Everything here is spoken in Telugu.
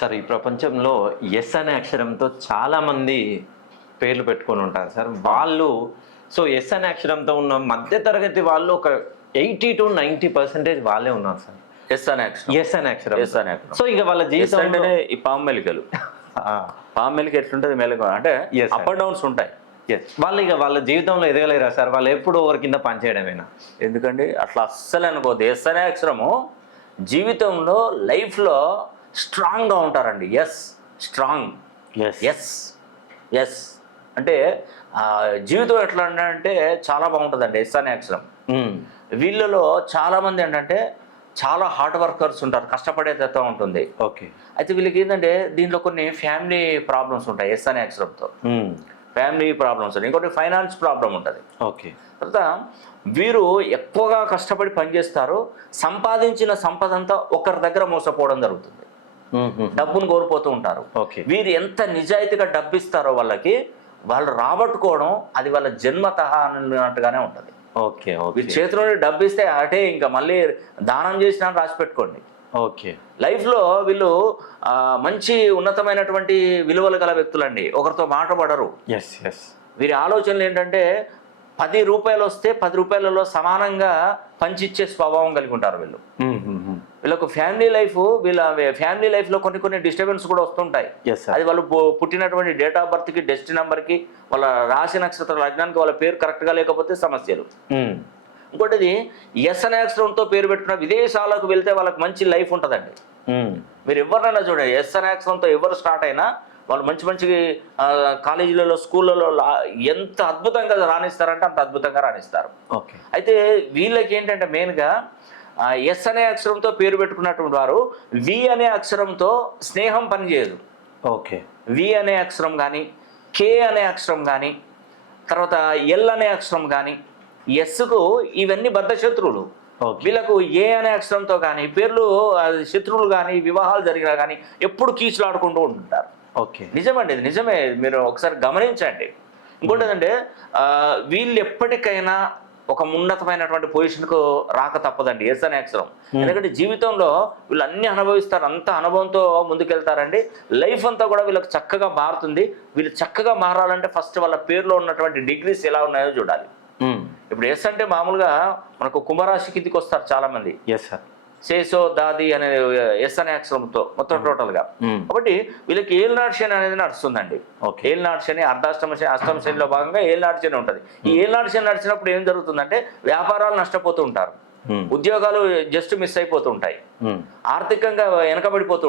సార్ ఈ ప్రపంచంలో ఎస్ అనే అక్షరంతో చాలా మంది పేర్లు పెట్టుకొని ఉంటారు సార్. వాళ్ళు సో ఎస్ అనే అక్షరంతో ఉన్న మధ్య తరగతి వాళ్ళు ఒక 80 to 90% వాళ్ళే ఉన్నారు సార్. ఎస్ అనే అక్షరం. ఎస్ అనే అక్షరం. ఎస్ అనే అక్షరం. సో ఇక వాళ్ళ జీవితం అంటేనే ఈ పాము మెలికలు. పాము మెలిక ఎట్లుంటుంది మెలిక అంటే Yes, అప్ అండ్ డౌన్స్ ఉంటాయి. వాళ్ళు ఇక వాళ్ళ జీవితంలో ఎదగలేరా సార్? వాళ్ళు ఎప్పుడు ఎవరి కింద పనిచేయడమేనా? ఎందుకండి అట్లా అస్సలు అనుకోవద్దు. ఎస్ అనే అక్షరము జీవితంలో లైఫ్లో స్ట్రాంగ్గా ఉంటారండి. Yes strong. ఎస్ ఎస్ అంటే జీవితం ఎట్లా అంటే చాలా బాగుంటుందండి ఎస్ అనే అక్షరం. వీళ్ళలో చాలామంది ఏంటంటే చాలా హార్డ్ వర్కర్స్ ఉంటారు, కష్టపడే తత్వం ఉంటుంది. ఓకే. అయితే వీళ్ళకి ఏంటంటే దీంట్లో కొన్ని ఫ్యామిలీ ప్రాబ్లమ్స్ ఉంటాయి ఎస్ అనే అక్షరంతో. ఫ్యామిలీ ప్రాబ్లమ్స్ ఉంటాయి, ఇంకోటి ఫైనాన్స్ ప్రాబ్లం ఉంటుంది. ఓకే. తర్వాత వీరు ఎక్కువగా కష్టపడి పనిచేస్తారు, సంపాదించిన సంపద అంతా ఒకరి దగ్గర మోసపోవడం జరుగుతుంది, డబ్బును కోల్పోతూ ఉంటారు. ఓకే. వీరు ఎంత నిజాయితీగా డబ్బు ఇస్తారో వాళ్ళకి వాళ్ళు రాబట్టుకోవడం అది వాళ్ళ జన్మతహ అన్నట్టుగానే ఉంటుంది. ఓకే. వీరి చేతిలో డబ్బు ఇస్తే అటే ఇంకా మళ్ళీ దానం చేసినా రాసి పెట్టుకోండి. ఓకే. లైఫ్లో వీళ్ళు మంచి ఉన్నతమైనటువంటి విలువలు గల వ్యక్తులండి, ఒకరితో మాట పడరు. Yes yes. వీరి ఆలోచనలు ఏంటంటే 10 రూపాయలు వస్తే 10 రూపాయలలో సమానంగా పంచిచ్చే స్వభావం కలిగి ఉంటారు వీళ్ళు. వీళ్ళకు ఫ్యామిలీ లైఫ్లో కొన్ని డిస్టర్బెన్స్ కూడా వస్తుంటాయి. అది వాళ్ళు పుట్టినటువంటి డేట్ ఆఫ్ బర్త్కి, డెస్టినీ నెంబర్కి, వాళ్ళ రాశి నక్షత్ర లగ్నానికి వాళ్ళ పేరు కరెక్ట్గా లేకపోతే సమస్యలు. ఇంకోటిది ఎస్ అనే అక్షరంతో పేరు పెట్టుకున్న విదేశాలకు వెళ్తే వాళ్ళకి మంచి లైఫ్ ఉంటుందండి. మీరు ఎవరినైనా చూడండి ఎస్ అనే అక్షరంతో ఎవరు స్టార్ట్ అయినా వాళ్ళు మంచి కాలేజీలలో, స్కూళ్ళలో ఎంత అద్భుతంగా రాణిస్తారంటే అంత అద్భుతంగా రాణిస్తారు. ఓకే. అయితే వీళ్ళకి ఏంటంటే మెయిన్గా ఎస్ అనే అక్షరంతో పేరు పెట్టుకున్నటువంటి వారు వి అనే అక్షరంతో స్నేహం పనిచేయదు. ఓకే. వి అనే అక్షరం కానీ, కే అనే అక్షరం కానీ, తర్వాత ఎల్ అనే అక్షరం కానీ, ఎస్కు ఇవన్నీ బద్ధ శత్రువులు. వీళ్ళకు ఏ అనే అక్షరంతో కానీ పేర్లు శత్రువులు కానీ, వివాహాలు జరిగినా కానీ ఎప్పుడు కీచులాడుకుంటూ ఉంటుంటారు. ఓకే. నిజమండి, ఇది నిజమే, మీరు ఒకసారి గమనించండి. ఇంకోటి ఏంటంటే వీళ్ళు ఎప్పటికైనా ఒక ఉన్నతమైనటువంటి పొజిషన్కు రాక తప్పదండి ఎస్ అనే అక్షరం. ఎందుకంటే జీవితంలో వీళ్ళు అన్ని అనుభవిస్తారు, అంత అనుభవంతో ముందుకెళ్తారండి. లైఫ్ అంతా కూడా వీళ్ళకి చక్కగా మారుతుంది. వీళ్ళు చక్కగా మారాలంటే ఫస్ట్ వాళ్ళ పేరులో ఉన్నటువంటి డిగ్రీస్ ఎలా ఉన్నాయో చూడాలి. ఇప్పుడు ఎస్ అంటే మామూలుగా మనకు కుంభరాశి కిందికి వస్తారు చాలా మంది. Yes sir. శేషో దాది అనే ఎస్ అనే అక్షరంతో మొత్తం టోటల్గా. కాబట్టి వీళ్ళకి ఏలినాటి శని అనేది నడుస్తుందండి. ఏలినాటి శని, అర్ధాష్టమ శని, అష్టమ శనిలో భాగంగా ఏలినాటి శని ఉంటుంది. ఈ ఏలినాటి శని నడిచినప్పుడు ఏం జరుగుతుందంటే వ్యాపారాలు నష్టపోతూ ఉంటారు, ఉద్యోగాలు జస్ట్ మిస్ అయిపోతూ ఉంటాయి, ఆర్థికంగా వెనకబడిపోతూ ఉంటారు.